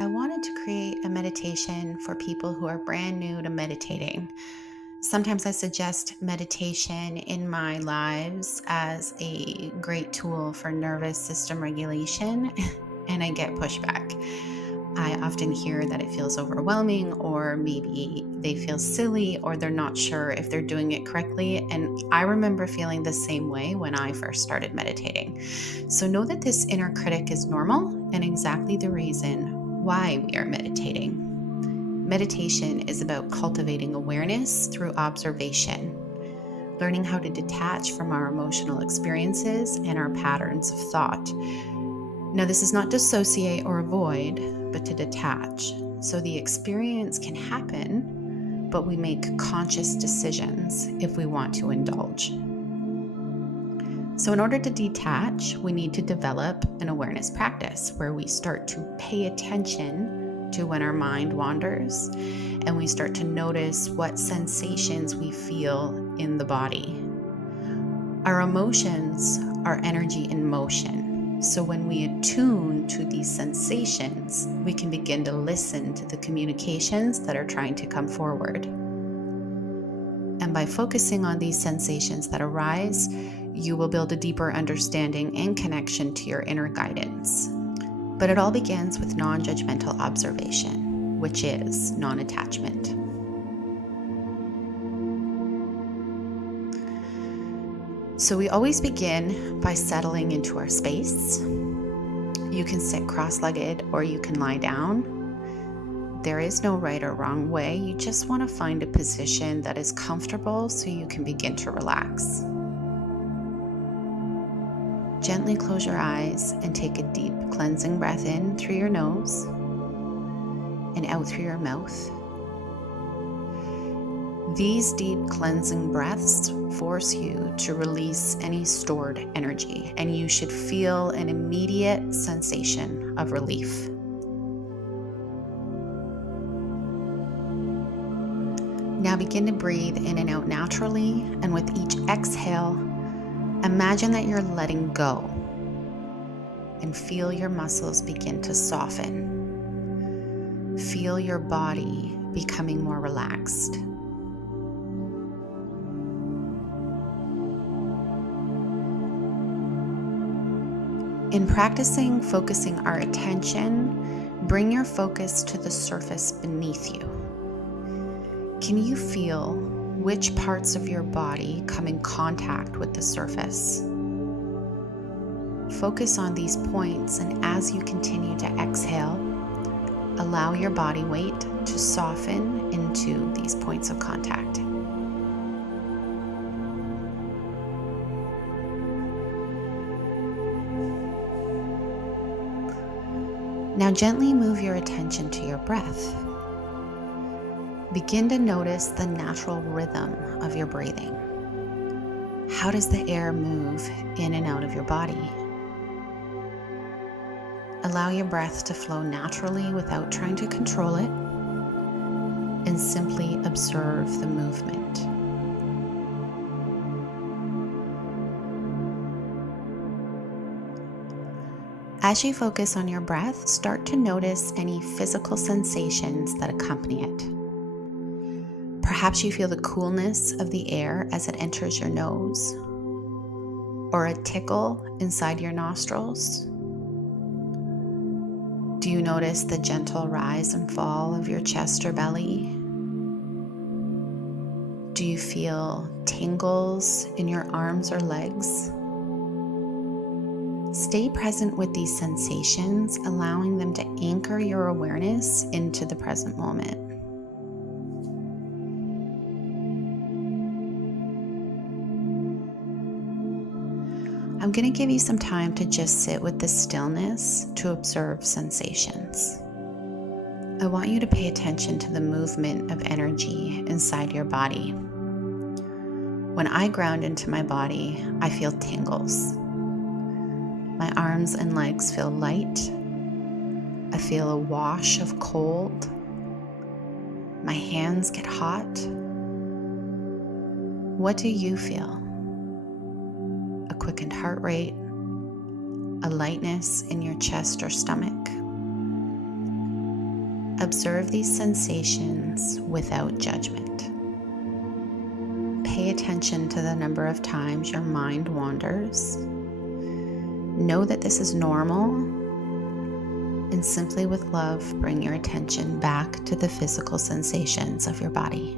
I wanted to create a meditation for people who are brand new to meditating. Sometimes I suggest meditation in my lives as a great tool for nervous system regulation, and I get pushback. I often hear that it feels overwhelming, or maybe they feel silly, or they're not sure if they're doing it correctly. And I remember feeling the same way when I first started meditating. So know that this inner critic is normal and exactly the reason why we are meditating. Meditation is about cultivating awareness through observation, learning how to detach from our emotional experiences and our patterns of thought. Now, this is not dissociate or avoid, but to detach. So the experience can happen, but we make conscious decisions if we want to indulge. So, in order to detach, we need to develop an awareness practice where we start to pay attention to when our mind wanders and we start to notice what sensations we feel in the body. Our emotions are energy in motion. So, when we attune to these sensations, we can begin to listen to the communications that are trying to come forward. And by focusing on these sensations that arise, you will build a deeper understanding and connection to your inner guidance. But it all begins with non judgmental observation, which is non attachment. So we always begin by settling into our space. You can sit cross legged or you can lie down. There is no right or wrong way. You just want to find a position that is comfortable so you can begin to relax. Gently close your eyes and take a deep cleansing breath in through your nose and out through your mouth. These deep cleansing breaths force you to release any stored energy, and you should feel an immediate sensation of relief. Now begin to breathe in and out naturally, and with each exhale, imagine that you're letting go and feel your muscles begin to soften. Feel your body becoming more relaxed. In practicing focusing our attention, bring your focus to the surface beneath you. Can you feel which parts of your body come in contact with the surface? Focus on these points, and as you continue to exhale, allow your body weight to soften into these points of contact. Now gently move your attention to your breath. Begin to notice the natural rhythm of your breathing. How does the air move in and out of your body? Allow your breath to flow naturally without trying to control it, and simply observe the movement. As you focus on your breath, start to notice any physical sensations that accompany it. Perhaps you feel the coolness of the air as it enters your nose, or a tickle inside your nostrils. Do you notice the gentle rise and fall of your chest or belly? Do you feel tingles in your arms or legs? Stay present with these sensations, allowing them to anchor your awareness into the present moment. I'm going to give you some time to just sit with the stillness to observe sensations. I want you to pay attention to the movement of energy inside your body. When I ground into my body, I feel tingles. My arms and legs feel light. I feel a wash of cold. My hands get hot. What do you feel? A quickened heart rate, a lightness in your chest or stomach. Observe these sensations without judgment. Pay attention to the number of times your mind wanders. Know that this is normal, and simply with love, bring your attention back to the physical sensations of your body.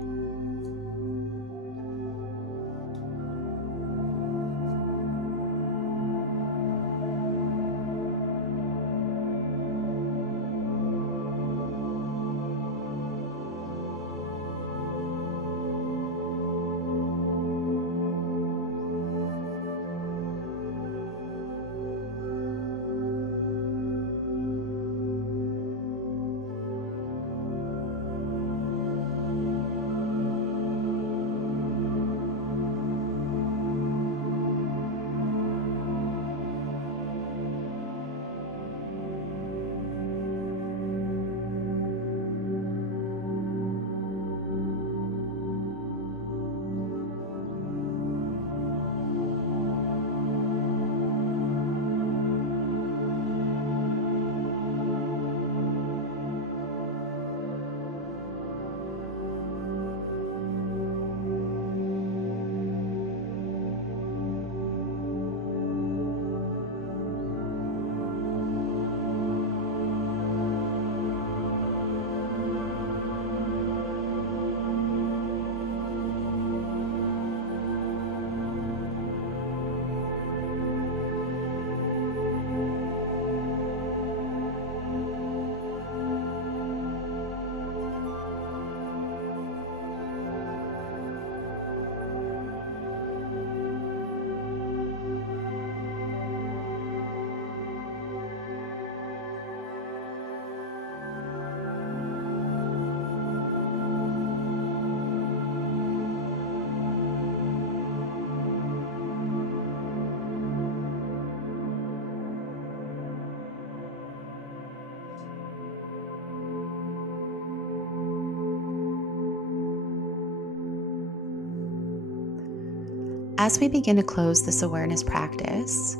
As we begin to close this awareness practice,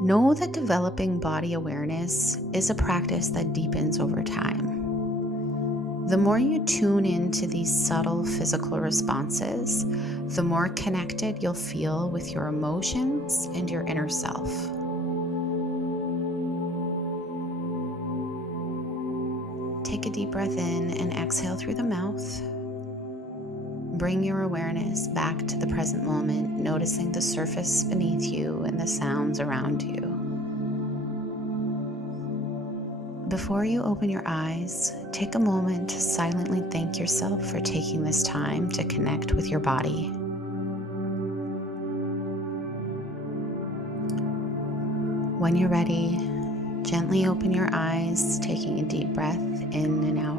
know that developing body awareness is a practice that deepens over time. The more you tune into these subtle physical responses, the more connected you'll feel with your emotions and your inner self. Take a deep breath in and exhale through the mouth. Bring your awareness back to the present moment, noticing the surface beneath you and the sounds around you. Before you open your eyes, take a moment to silently thank yourself for taking this time to connect with your body. When you're ready, gently open your eyes, taking a deep breath in and out.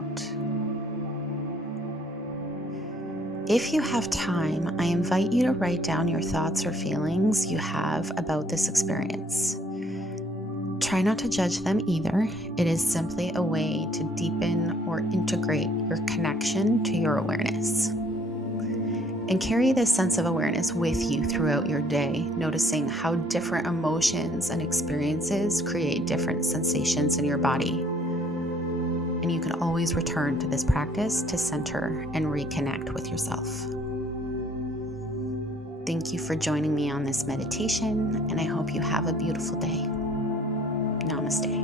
If you have time, I invite you to write down your thoughts or feelings you have about this experience. Try not to judge them either. It is simply a way to deepen or integrate your connection to your awareness. And carry this sense of awareness with you throughout your day, noticing how different emotions and experiences create different sensations in your body. And you can always return to this practice to center and reconnect with yourself. Thank you for joining me on this meditation, and I hope you have a beautiful day. Namaste.